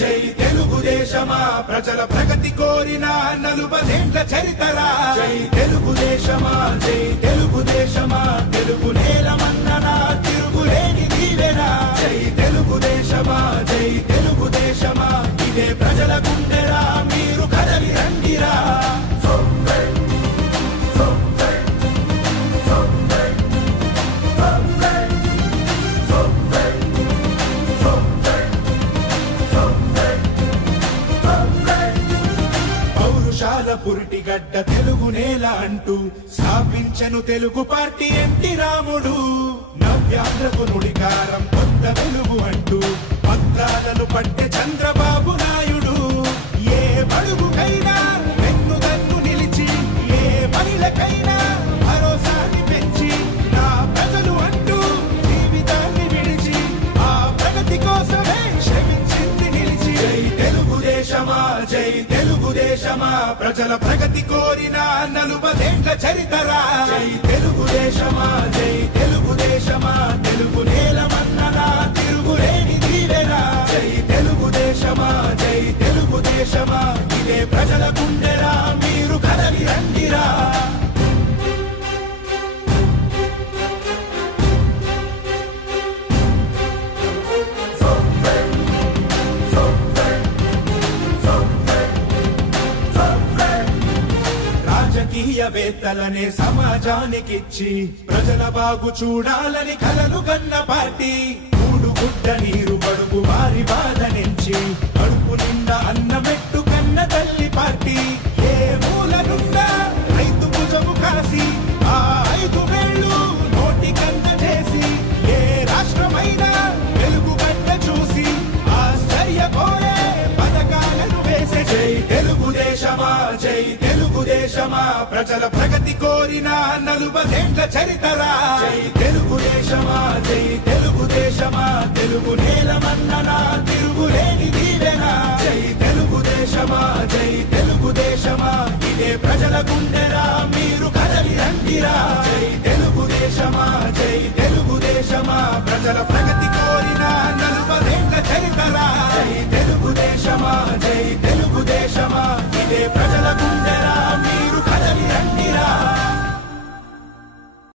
జై తెలుగుదేశమా ప్రజల ప్రగతి కోరిన 40 ఏళ్ల చరితరా జై తెలుగుదేశమా జై తెలుగుదేశమా తెలుగు నేలమన్ననా తిరుగులేని దీవెనా జై తెలుగుదేశమా జై తెలుగుదేశమా ఇదే ప్రజల గుండెరా మీరు కదలి రండిరా పురిటిగడ్డ తెలుగు నేల అంటూ స్థాపించను తెలుగు పార్టీ ఎన్టీ రాముడు నవ్యాంధ్రకు నుడికారం కొత్త వెలుగు అంటూ పత్రాలను పట్టే చంద్రబాబు నాయుడు ఏ బడుగుకైనా వెన్నుదన్ను నిలిచి ఏ మహిళకైనా భరోసాని పెంచి నా ప్రజలు అంటూ జీవితాన్ని విడిచి ఆ ప్రగతి కోసమే శ్రమించింది నిలిచి జై తెలుగుదేశమా జై తెలుగుదేశమా ప్రజల ప్రగతి కోరిన 40 ఏళ్ల చరితరా జై తెలుగుదేశమా జై తెలుగుదేశమా తెలుగు నేలమన్ననా తిరుగులేని దీవెనా జై తెలుగుదేశమా జై తెలుగుదేశమా ఇదే ప్రజల గుండెరా మీరు కదలి రండిరా రాజకీయవేత్తలనే సమాజానికిచ్చి ప్రజల బాగు చూడాలని కలలు కన్న పార్టీ గుడ్డ నీరు బడుగు వారి బాధ నుంచి కడుపు నిండా అన్నమెట్టు కన్న తల్లి పార్టీ ఏ మూల నుండా రైతు భుజము కాసి ఆ 5 వేళ్ళు నోటి కన్న చేసి ఏ రాష్ట్రమైనా వెలుగు గడ్డ చూసి ఆశ్చర్యపోయే పథకాలను వేసే జై తెలుగుదేశమా జై తెలుగుదేశమా ప్రజల ప్రగతి కోరిన 40 ఏళ్ల చరితరా జై తెలుగుదేశమా జై తెలుగుదేశమా తెలుగు నేలమన్ననా తిరుగులేని దీవెనా జై తెలుగుదేశమా జై తెలుగుదేశమా ఇదే ప్రజల గుండెరా మీరు కదలి రండిరా జై తెలుగుదేశమా జై తెలుగుదేశమా ప్రజల ప్రగతి